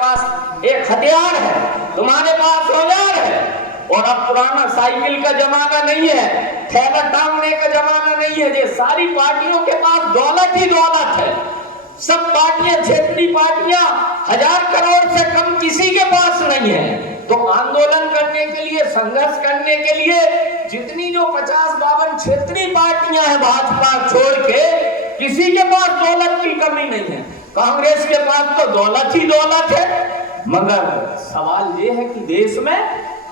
पास एक हथियार है, तुम्हारे पास औजार है। और अब पुराना साइकिल का जमाना नहीं है, थैला टांगने का जमाना नहीं है। ये सारी पार्टियों के पास दौलत ही दौलत है। सब पार्टियां, क्षेत्रीय पार्टियां 1000 करोड़ से कम किसी के पास नहीं है। तो आंदोलन करने के लिए, संघर्ष करने के लिए जितनी जो 50-52 क्षेत्रीय पार्टियां हैं भाजपा छोड़ के, किसी के पास दौलत की कमी नहीं है। कांग्रेस के पास तो दौलत ही दौलत है। मगर सवाल ये है कि देश में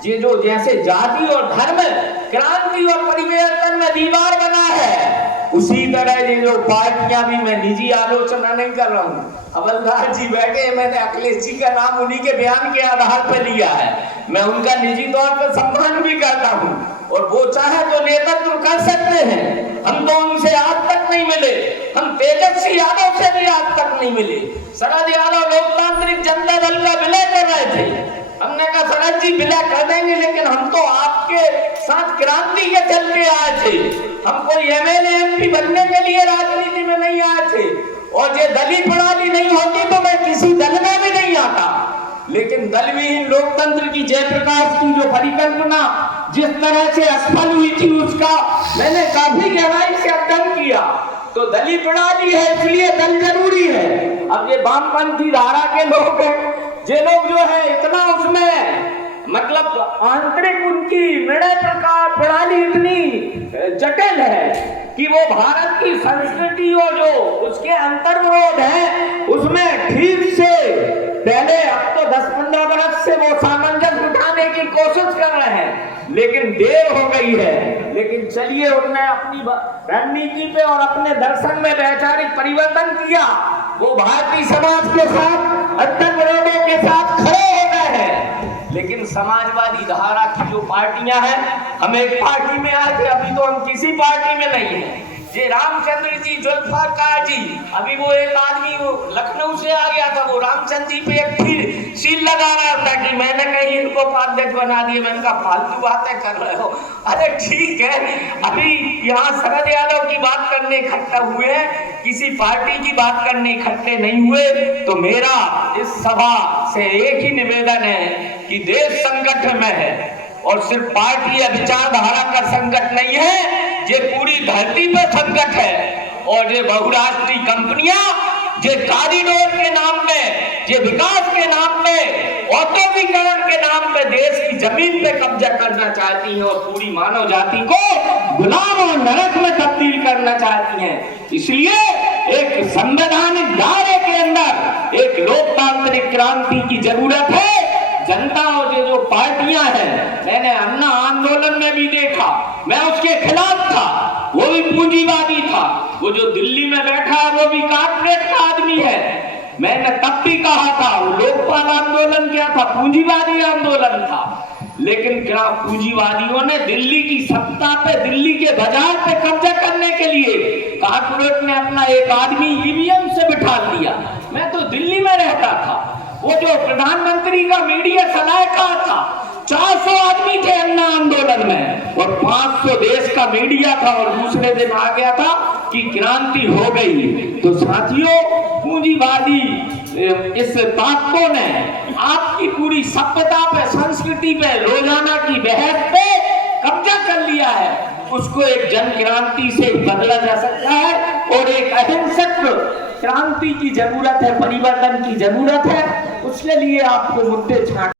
ये जो जैसे जाति और धर्म क्रांति और परिवर्तन में दीवार बना है, उसी तरह ये जो पार्टियां भी, मैं निजी आलोचना नहीं कर रहा हूँ, हवलदार जी बैठे, मैंने अखिलेश जी का नाम उन्हीं के बयान के आधार पर लिया है। मैं उनका निजी तौर पर सम्मान भी करता हूँ और वो चाहे तो नेतृत्व कर सकते हैं। हम तो उनसे आज तक नहीं मिले, हम तेजस्वी यादव से भी आज तक नहीं मिले। शरद यादव लोकतांत्रिक जनता दल का विलय कर रहे थे, हमने कहा शरद जी विलय कर देंगे, लेकिन हम तो आपके साथ क्रांति के चलते आए थे। हम कोई एमएलए एमपी बनने के लिए राजनीति में नहीं आए थे। और ये दलीय प्रणाली नहीं होती तो मैं किसी दल में भी नहीं आता। लेकिन दल विहीन लोकतंत्र की जयप्रकाश की जो परिकल्पना जिस तरह से असफल हुई थी, उसका मैंने काफी गहराई से अध्ययन किया। तो दलीय प्रणाली है, इसलिए दल जरूरी है। अब ये वामपंथी धारा के लोग हैं, ये लोग जो है इतना उसमें मतलब आंतरिक उनकी निर्णय प्रणाली इतनी जटिल है कि वो भारत की संस्कृति और जो उसके अंतर्विरोध है उसमें ठीक से पहले, अब तो 10-15 वर्ष से वो सामंजस्य बिठाने की कोशिश कर रहे हैं, लेकिन देर हो गई है। लेकिन चलिए, उन्होंने अपनी रणनीति पे और अपने दर्शन में वैचारिक परिवर्तन किया। वो भारतीय समाज के साथ, अंतर्विरोधों के साथ खड़े हो गए हैं। लेकिन समाजवादी धारा की जो पार्टियां हैं, हम एक पार्टी में आए थे, अभी तो हम किसी पार्टी में नहीं है। ये रामचंद्र जी, जुल्फकार जी, अभी वो एक आदमी वो लखनऊ से आ गया था, वो रामचंद्र जी पे एक फिर सील लगा रहा था कि मैंने कहीं इनको उपाध्यक्ष बना दिए। मैंने कहा फालतू बातें कर रहे हो। अरे ठीक है, अभी यहाँ शरद यादव की बात करने इकट्ठा हुए हैं, किसी पार्टी की बात करने इकट्ठे नहीं हुए। तो मेरा इस सभा से एक ही निवेदन है कि देश संकट में है और सिर्फ पार्टी या विचारधारा का संकट नहीं है, ये पूरी धरती पर संकट है। और ये बहुराष्ट्रीय कंपनियां ये कॉरिडोर के नाम पे, ये विकास के नाम पे, औद्योगिकरण के नाम पे देश की जमीन पे कब्जा करना चाहती हैं और पूरी मानव जाति को गुलाम और नरक में तब्दील करना चाहती हैं। इसलिए एक संवैधानिक दायरे के अंदर एक लोकतांत्रिक क्रांति की जरूरत है। जनता और ये जो पार्टियां हैं, मैंने अन्ना आंदोलन में भी देखा, मैं उसके खिलाफ था, वो भी पूंजीवादी था। वो जो दिल्ली में बैठा है वो भी कॉर्पोरेट का आदमी है। मैंने तब भी कहा था, वो लोकपाल आंदोलन क्या था, पूंजीवादी आंदोलन था। लेकिन क्या पूंजीवादियों ने दिल्ली की सत्ता पे, दिल्ली के बाजार पे कब्जा करने के लिए कॉर्पोरेट ने अपना एक आदमी ईवीएम से बिठा दिया। मैं तो दिल्ली में रहता था, वो जो प्रधानमंत्री का मीडिया सलाहकार था, 400 आदमी थे अन्ना आंदोलन में और 500 देश का मीडिया था। और दूसरे दिन आ गया था कि क्रांति हो गई। तो साथियों, पूंजीवादी इस ताकतों ने आपकी पूरी सभ्यता पे, संस्कृति पे, रोजाना की बहस पे कब्जा कर लिया है। उसको एक जन क्रांति से बदला जा सकता है और एक अहिंसक क्रांति की जरूरत है, परिवर्तन की जरूरत है। उसके लिए आपको मुद्दे छांट